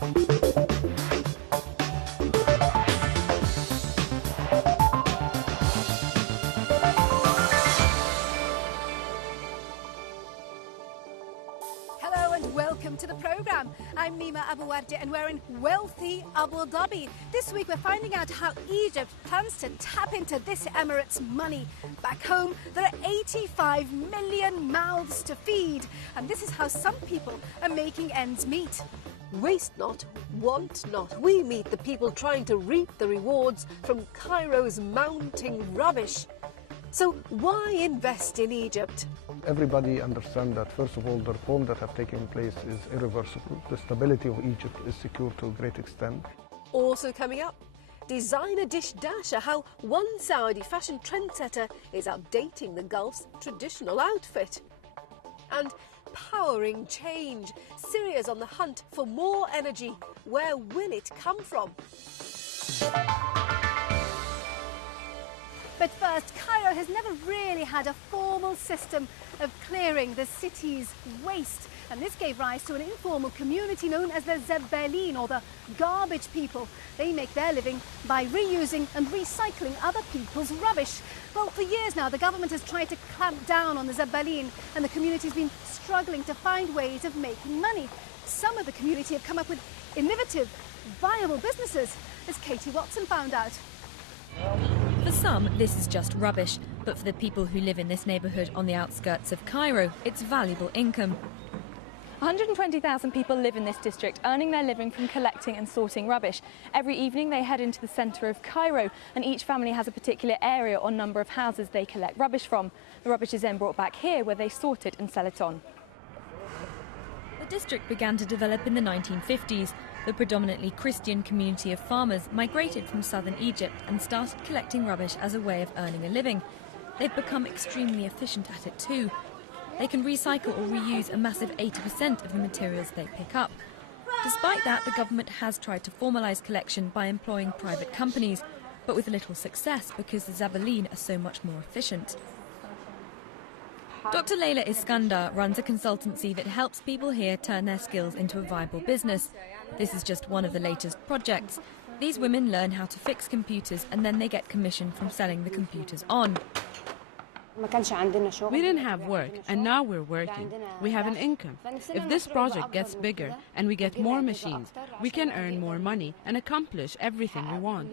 Welcome to the programme. I'm Nima Abouwardi and we're in wealthy Abu Dhabi. This week we're finding out how Egypt plans to tap into this Emirates money. Back home, there are 85 million mouths to feed, and this is how some people are making ends meet. Waste not, want not. We meet the people trying to reap the rewards from Cairo's mounting rubbish. So why invest in Egypt? Everybody understands that, first of all, the reforms that have taken place is irreversible. The stability of Egypt is secure to a great extent. Also coming up, designer dish dasher, how one Saudi fashion trendsetter is updating the Gulf's traditional outfit. And powering change, Syria's on the hunt for more energy. Where will it come from? But first, Cairo has never really had a formal system of clearing the city's waste. And this gave rise to an informal community known as the Zabbalin, or the garbage people. They make their living by reusing and recycling other people's rubbish. Well, for years now, the government has tried to clamp down on the Zabbalin, and the community's been struggling to find ways of making money. Some of the community have come up with innovative, viable businesses, as Katie Watson found out. For some, this is just rubbish, but for the people who live in this neighbourhood on the outskirts of Cairo, it's valuable income. 120,000 people live in this district, earning their living from collecting and sorting rubbish. Every evening they head into the centre of Cairo, and each family has a particular area or number of houses they collect rubbish from. The rubbish is then brought back here, where they sort it and sell it on. The district began to develop in the 1950s. The predominantly Christian community of farmers migrated from southern Egypt and started collecting rubbish as a way of earning a living. They've become extremely efficient at it too. They can recycle or reuse a massive 80% of the materials they pick up. Despite that, the government has tried to formalise collection by employing private companies, but with little success because the Zabbalin are so much more efficient. Dr. Leila Iskandar runs a consultancy that helps people here turn their skills into a viable business. This is just one of the latest projects. These women learn how to fix computers and then they get commission from selling the computers on. We didn't have work, and now we're working. We have an income. If this project gets bigger and we get more machines, we can earn more money and accomplish everything we want.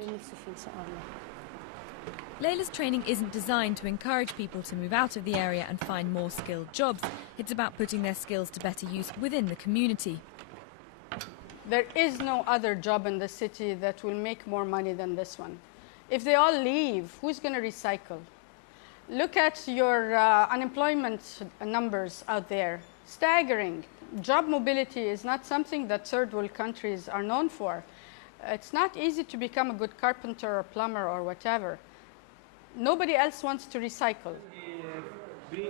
Leila's training isn't designed to encourage people to move out of the area and find more skilled jobs. It's about putting their skills to better use within the community. There is no other job in the city that will make more money than this one. If they all leave, who's going to recycle? Look at your unemployment numbers out there. Staggering. Job mobility is not something that third world countries are known for. It's not easy to become a good carpenter or plumber or whatever. Nobody else wants to recycle.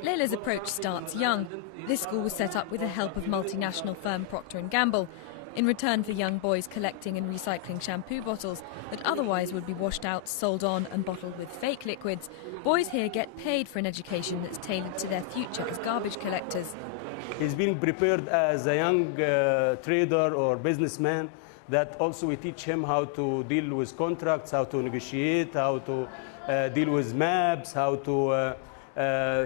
Leila's approach starts young. This school was set up with the help of multinational firm Procter & Gamble. In return for young boys collecting and recycling shampoo bottles that otherwise would be washed out, sold on and bottled with fake liquids, boys here get paid for an education that's tailored to their future as garbage collectors. He's being prepared as a young trader or businessman, that also we teach him how to deal with contracts, how to negotiate, how to deal with maps, how to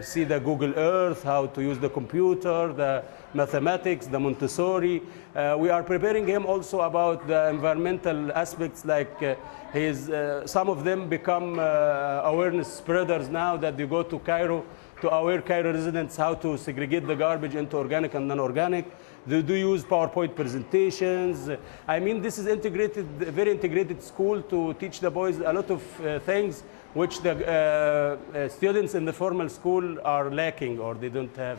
see the Google Earth, how to use the computer, the mathematics, the Montessori. We are preparing him also about the environmental aspects, like some of them become awareness spreaders now that they go to Cairo to aware Cairo residents how to segregate the garbage into organic and non-organic. They do use PowerPoint presentations. I mean, this is integrated, very integrated school to teach the boys a lot of things which the students in the formal school are lacking or they don't have.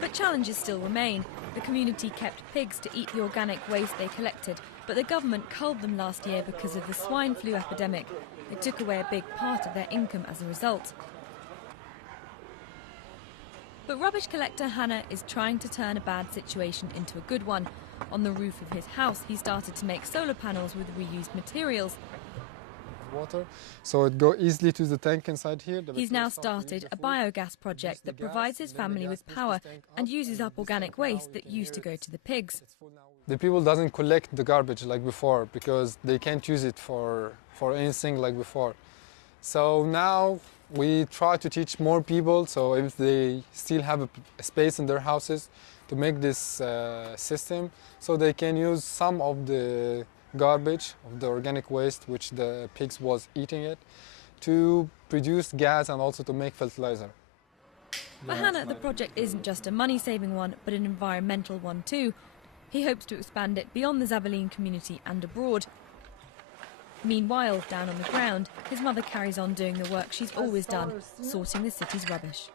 But challenges still remain. The community kept pigs to eat the organic waste they collected, but the government culled them last year because of the swine flu epidemic. It took away a big part of their income as a result. But rubbish collector Hannah is trying to turn a bad situation into a good one. On the roof of his house, he started to make solar panels with reused materials. Water, so it goes easily to the tank inside here. He's now started a biogas project that provides his family with power and uses up organic waste that used to go to the pigs. the people doesn't collect the garbage like before because they can't use it for anything like before. So now we try to teach more people, so if they still have a space in their houses, to make this system so they can use some of the garbage, of the organic waste which the pigs was eating it, to produce gas and also to make fertilizer. For Hannah, the project isn't just a money-saving one, but an environmental one too. He hopes to expand it beyond the Zabbaleen community and abroad. Meanwhile, down on the ground, his mother carries on doing the work she's always done, sorting the city's rubbish.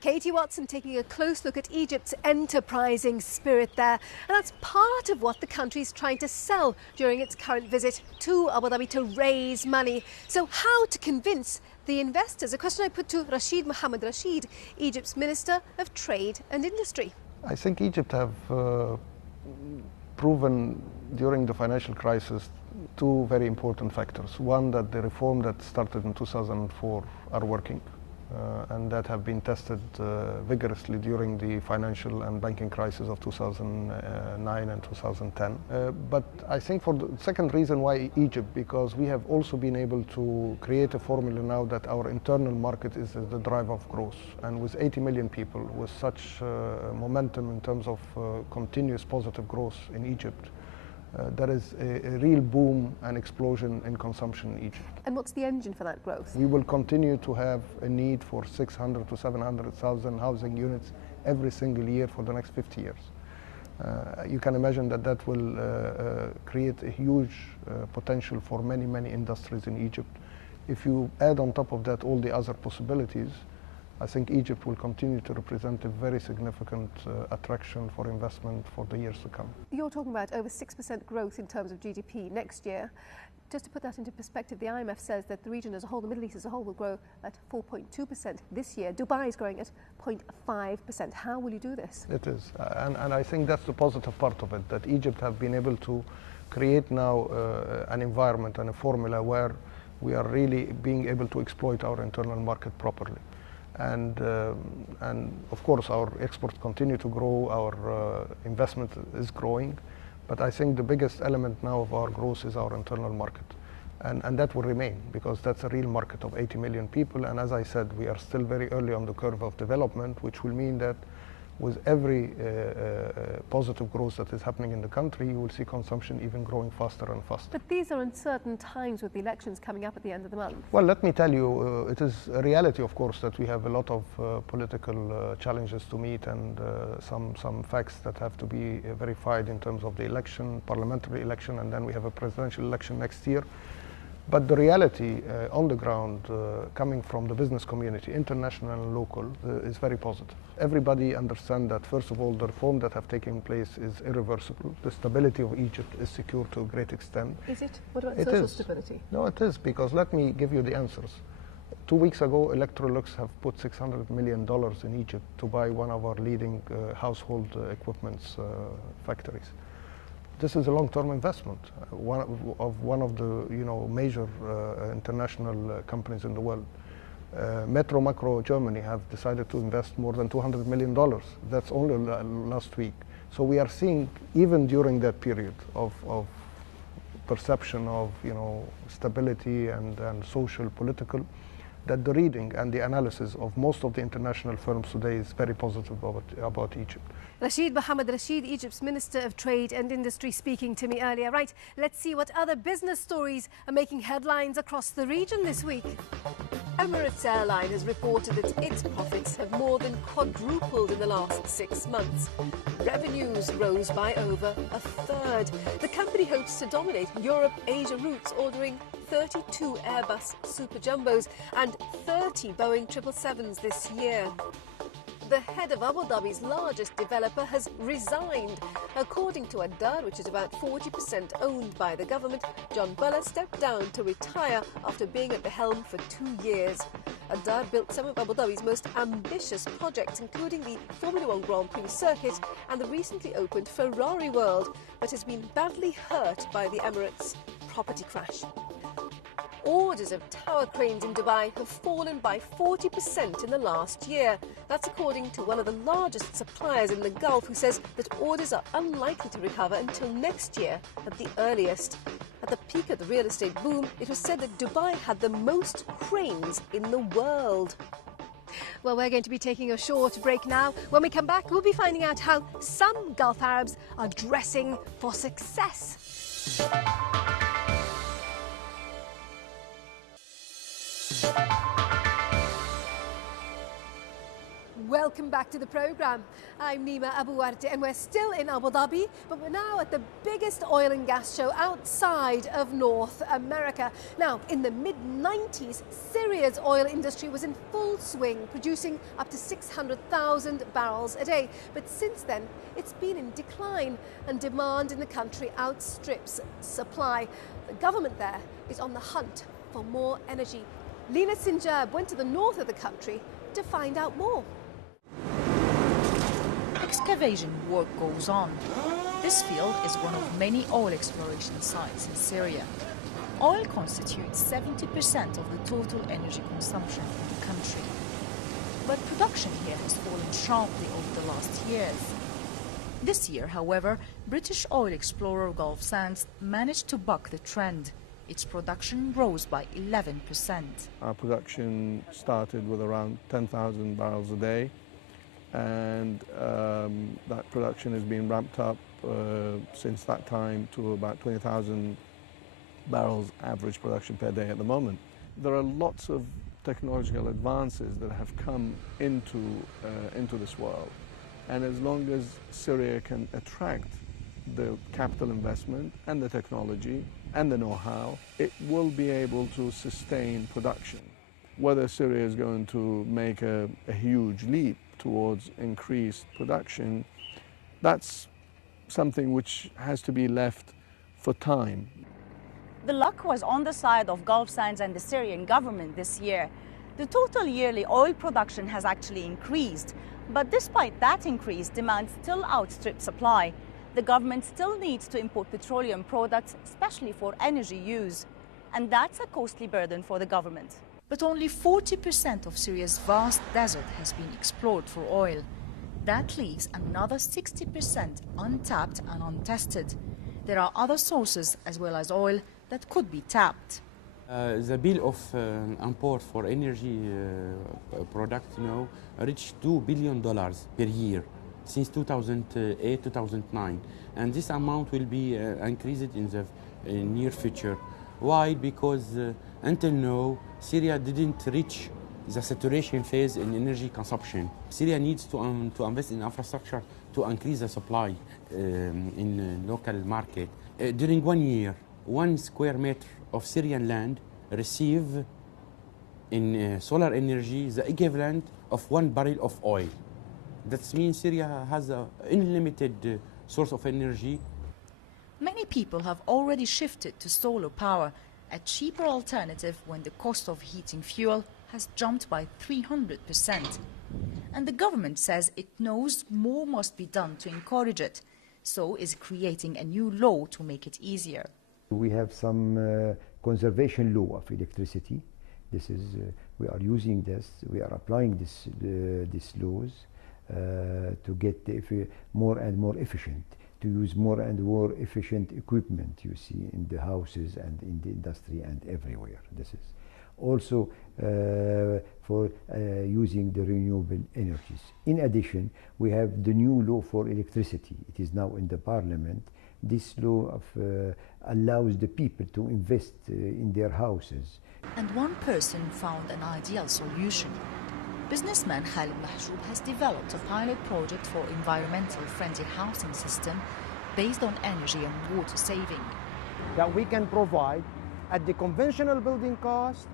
Katie Watson taking a close look at Egypt's enterprising spirit there. And that's part of what the country's trying to sell during its current visit to Abu Dhabi to raise money. So how to convince the investors? A question I put to Rashid Mohammed Rashid, Egypt's Minister of Trade and Industry. I think Egypt have proven during the financial crisis two very important factors. One, that the reform that started in 2004 are working. And that have been tested vigorously during the financial and banking crisis of 2009 and 2010. But I think for the second reason why Egypt, because we have also been able to create a formula now that our internal market is the driver of growth. And with 80 million people, with such momentum in terms of continuous positive growth in Egypt, there is a real boom and explosion in consumption in Egypt. And what's the engine for that growth? We will continue to have a need for 600 to 700,000 housing units every single year for the next 50 years. You can imagine that that will create a huge potential for many, many industries in Egypt. If you add on top of that all the other possibilities, I think Egypt will continue to represent a very significant attraction for investment for the years to come. You're talking about over 6% growth in terms of GDP next year. Just to put that into perspective, the IMF says that the region as a whole, the Middle East as a whole, will grow at 4.2% this year. Dubai is growing at 0.5%. How will you do this? It is, and I think that's the positive part of it, that Egypt have been able to create now an environment and a formula where we are really being able to exploit our internal market properly. And of course our exports continue to grow, our investment is growing, but I think the biggest element now of our growth is our internal market. And that will remain, because that's a real market of 80 million people, and as I said, we are still very early on the curve of development, which will mean that with every positive growth that is happening in the country, you will see consumption even growing faster and faster. But these are uncertain times with the elections coming up at the end of the month. Well, let me tell you, it is a reality, of course, that we have a lot of political challenges to meet and some facts that have to be verified in terms of the election, parliamentary election, and then we have a presidential election next year. But the reality on the ground, coming from the business community, international and local, is very positive. Everybody understands that, first of all, the reform that have taken place is irreversible. The stability of Egypt is secure to a great extent. Is it? What about It social is. stability? No, it is, because let me give you the answers. 2 weeks ago, Electrolux have put $600 million in Egypt to buy one of our leading household equipments factories. This is a long-term investment. One of the major international companies in the world. Metro Makro Germany have decided to invest more than $200 million. That's only last week. So we are seeing, even during that period of perception of stability and social, political, that the reading and the analysis of most of the international firms today is very positive about Egypt. Rashid Mohammed Rashid, Egypt's Minister of Trade and Industry, speaking to me earlier. Right, let's see what other business stories are making headlines across the region this week. Emirates Airline has reported that its profits have more than quadrupled in the last 6 months. Revenues rose by over a third. The company hopes to dominate Europe-Asia routes, ordering 32 Airbus Super Jumbos and 30 Boeing 777s this year. The head of Abu Dhabi's largest developer has resigned. According to Adar, which is about 40% owned by the government, John Buller stepped down to retire after being at the helm for 2 years. Adar built some of Abu Dhabi's most ambitious projects, including the Formula One Grand Prix circuit and the recently opened Ferrari World, but has been badly hurt by the Emirates' property crash. orders of tower cranes in Dubai have fallen by 40% in the last year. That's according to one of the largest suppliers in the Gulf, who says that orders are unlikely to recover until next year at the earliest. At the peak of the real estate boom, it was said that Dubai had the most cranes in the world. Well, we're going to be taking a short break now. When we come back, we'll be finding out how some Gulf Arabs are dressing for success. Welcome back to the programme. I'm Nima Abu Wardi, and we're still in Abu Dhabi, but we're now at the biggest oil and gas show outside of North America. Now, in the mid-90s, Syria's oil industry was in full swing, producing up to 600,000 barrels a day. But since then, it's been in decline, and demand in the country outstrips supply. The government there is on the hunt for more energy. Lina Sinjab went to the north of the country to find out more. Excavation work goes on. This field is one of many oil exploration sites in Syria. Oil constitutes 70% of the total energy consumption in the country. But production here has fallen sharply over the last years. This year, however, British oil explorer Gulf Sands managed to buck the trend. Its production rose by 11%. Our production started with around 10,000 barrels a day, and that production has been ramped up since that time to about 20,000 barrels average production per day at the moment. There are lots of technological advances that have come into this world, and as long as Syria can attract the capital investment and the technology and the know-how, it will be able to sustain production. Whether Syria is going to make a huge leap towards increased production, that's something which has to be left for time. The luck was on the side of Gulf Sands and the Syrian government this year. The total yearly oil production has actually increased, but despite that increase, demand still outstrips supply. The government still needs to import petroleum products, especially for energy use. And that's a costly burden for the government. But only 40% of Syria's vast desert has been explored for oil. That leaves another 60% untapped and untested. There are other sources as well as oil that could be tapped. The bill of import for energy product reached $2 billion per year since 2008-2009, and this amount will be increased in the near future. Why? Because until now, Syria didn't reach the saturation phase in energy consumption. Syria needs to invest in infrastructure to increase the supply in local market. During 1 year, 1 square meter of Syrian land receive in solar energy the equivalent of 1 barrel of oil. That means Syria has an unlimited source of energy. Many people have already shifted to solar power, a cheaper alternative when the cost of heating fuel has jumped by 300%. And the government says it knows more must be done to encourage it, so is creating a new law to make it easier. We have some conservation law of electricity. This is we are using this. We are applying these laws to get more and more efficient, to use more and more efficient equipment, you see, in the houses and in the industry and everywhere. This is also for using the renewable energies. In addition, we have the new law for electricity. It is now in the parliament. This law allows the people to invest in their houses. And one person found an ideal solution. Businessman Khalid Mahjoub has developed a pilot project for environmentally friendly housing system based on energy and water saving. That we can provide at the conventional building cost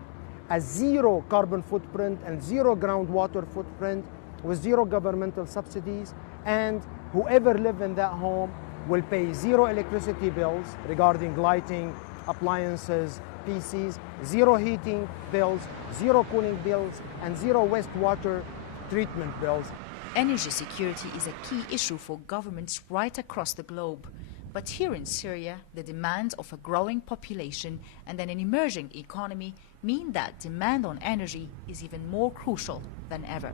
a zero carbon footprint and zero groundwater footprint with zero governmental subsidies, and whoever live in that home will pay zero electricity bills regarding lighting, appliances, PCs, zero heating bills, zero cooling bills, and zero wastewater treatment bills. Energy security is a key issue for governments right across the globe. But here in Syria, the demands of a growing population and an emerging economy mean that demand on energy is even more crucial than ever.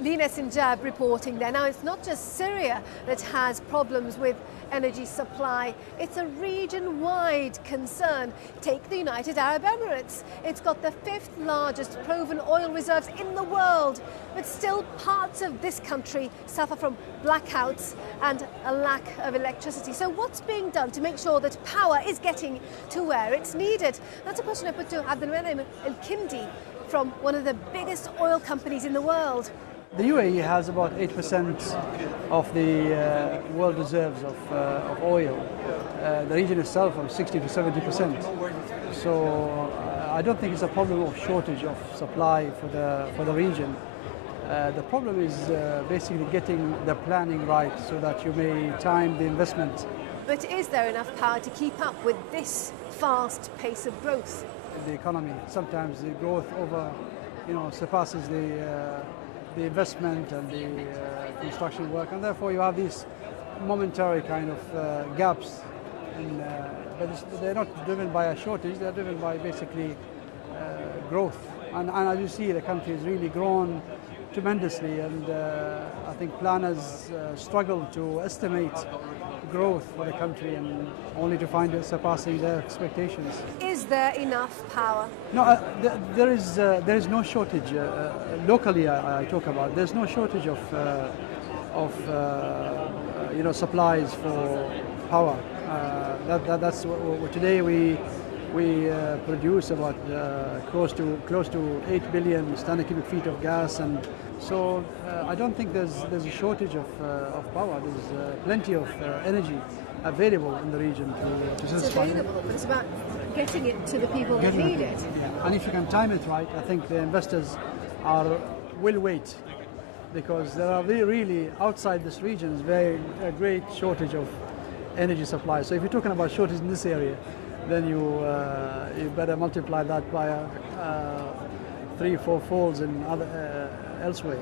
Lina Sinjab reporting there. Now, it's not just Syria that has problems with energy supply. It's a region-wide concern. Take the United Arab Emirates. It's got the 5th largest proven oil reserves in the world, but still parts of this country suffer from blackouts and a lack of electricity. So what's being done to make sure that power is getting to where it's needed? That's a question I put to Abdelmenem Al-Kindi from one of the biggest oil companies in the world. The UAE has about 8% of the world reserves of oil. The region itself is 60 to 70%. So I don't think it's a problem of shortage of supply for the region. The problem is basically getting the planning right so that you may time the investment. But is there enough power to keep up with this fast pace of growth? The economy, sometimes the growth surpasses the investment and the construction work, and therefore you have these momentary kind of gaps. But they're not driven by a shortage, they're driven by basically growth. And as you see, the country has really grown tremendously, and I think planners struggle to estimate growth for the country and only to find it surpassing their expectations. Is there enough power? No, there is no shortage. Locally, I talk about, there's no shortage of supplies for power. That's what today we produce about close to 8 billion standard cubic feet of gas, and so I don't think there's a shortage of power. There's plenty of energy available in the region to satisfy. It's available, but it's about getting it to the people who need it. Yeah. And if you can time it right, I think the investors will wait, because there are really outside this region is a great shortage of energy supply. So if you're talking about shortage in this area, then you better multiply that by 3-4 folds in elsewhere.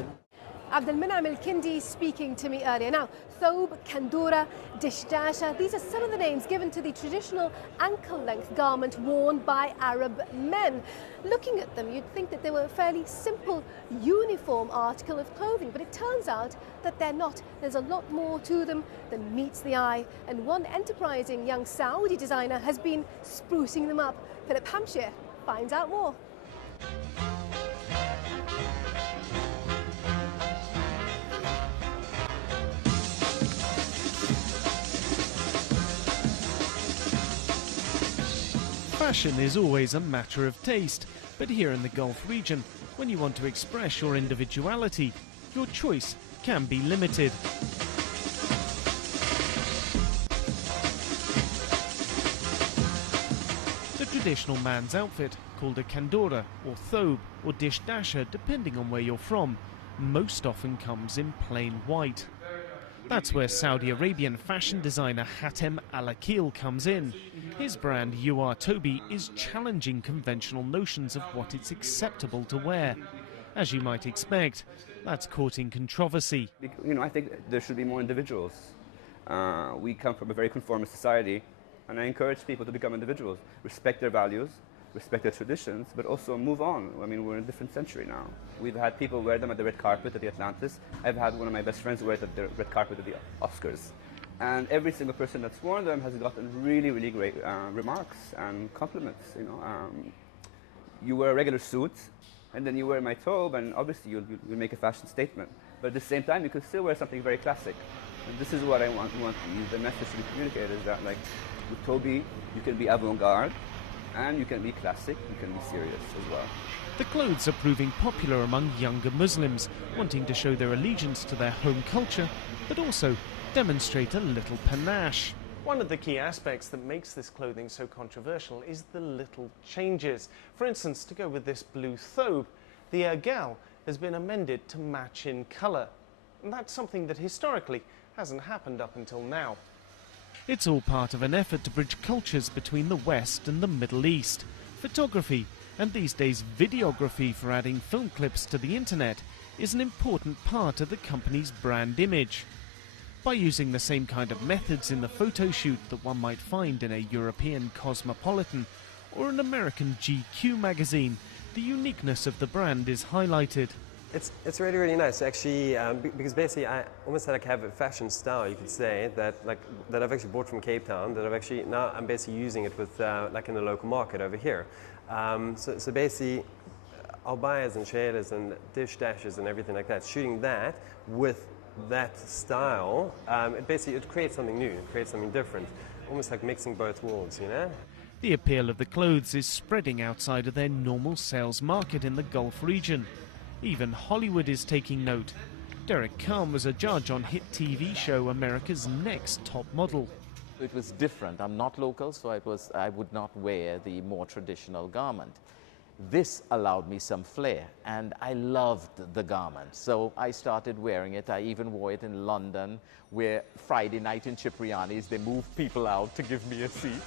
Abdelmenem Al-Kindi speaking to me earlier. Now, thobe, kandura, dishdasha, these are some of the names given to the traditional ankle-length garment worn by Arab men. Looking at them, you'd think that they were a fairly simple, uniform article of clothing, but it turns out that they're not. There's a lot more to them than meets the eye, and one enterprising young Saudi designer has been sprucing them up. Philip Hampshire finds out more. Fashion is always a matter of taste, but here in the Gulf region, when you want to express your individuality, your choice can be limited. The traditional man's outfit, called a kandora or thobe or dishdasha depending on where you're from, most often comes in plain white. That's where Saudi Arabian fashion designer Hatem Al-Akil comes in. His brand UR Toby is challenging conventional notions of what it's acceptable to wear. As you might expect, that's courting controversy. I think there should be more individuals. We come from a very conformist society, and I encourage people to become individuals, respect their values, respect their traditions, but also move on. I mean, we're in a different century now. We've had people wear them at the red carpet at the Atlantis. I've had one of my best friends wear it at the red carpet at the Oscars. And every single person that's worn them has gotten really, really great remarks and compliments. You wear a regular suit, and then you wear my thobe, and obviously you'll make a fashion statement. But at the same time, you can still wear something very classic. And this is what I want the message to be communicated, is that with Toby, you can be avant-garde, and you can be classic, you can be serious as well. The clothes are proving popular among younger Muslims, wanting to show their allegiance to their home culture, but also demonstrate a little panache. One of the key aspects that makes this clothing so controversial is the little changes. For instance, to go with this blue thobe, the ergal has been amended to match in colour. And that's something that historically hasn't happened up until now. It's all part of an effort to bridge cultures between the West and the Middle East. Photography, and these days videography for adding film clips to the internet, is an important part of the company's brand image. by using the same kind of methods in the photo shoot that one might find in a European Cosmopolitan or an American GQ magazine. The uniqueness of the brand is highlighted. It's really, really nice actually, because basically I almost like have a fashion style, you could say, that I've actually bought from Cape Town, that I'm basically using it with like in the local market over here. So basically our buyers and shaders and dish dashes and everything like that, shooting that with that style, it creates something new, it creates something different, almost like mixing both worlds, you know? The appeal of the clothes is spreading outside of their normal sales market in the Gulf region. Even Hollywood is taking note. Derek Kahn was a judge on hit TV show America's Next Top Model. It was different. I'm not local, so I would not wear the more traditional garment. This allowed me some flair, and I loved the garment, so I started wearing it. I even wore it in London, where Friday night in Cipriani's, they moved people out to give me a seat.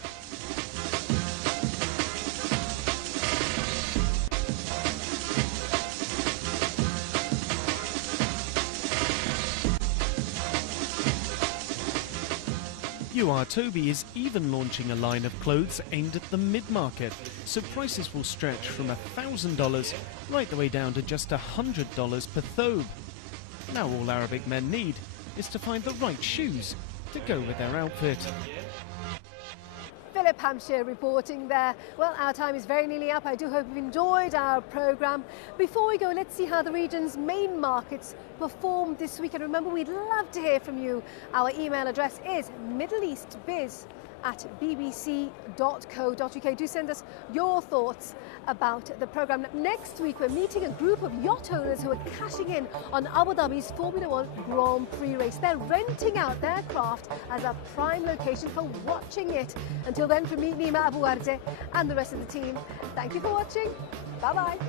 UR Toby is even launching a line of clothes aimed at the mid-market, so prices will stretch from $1,000 right the way down to just $100 per thobe. Now all Arabic men need is to find the right shoes to go with their outfit. Philip Hampshire reporting there. Well, our time is very nearly up. I do hope you've enjoyed our programme. Before we go, let's see how the region's main markets performed this week. And remember, we'd love to hear from you. Our email address is middleeastbiz@bbc.co.uk. Do send us your thoughts about the programme. Next week, we're meeting a group of yacht owners who are cashing in on Abu Dhabi's Formula One Grand Prix race. They're renting out their craft as a prime location for watching it. Until then, from me, Nima Abu Warde, and the rest of the team, thank you for watching. Bye-bye.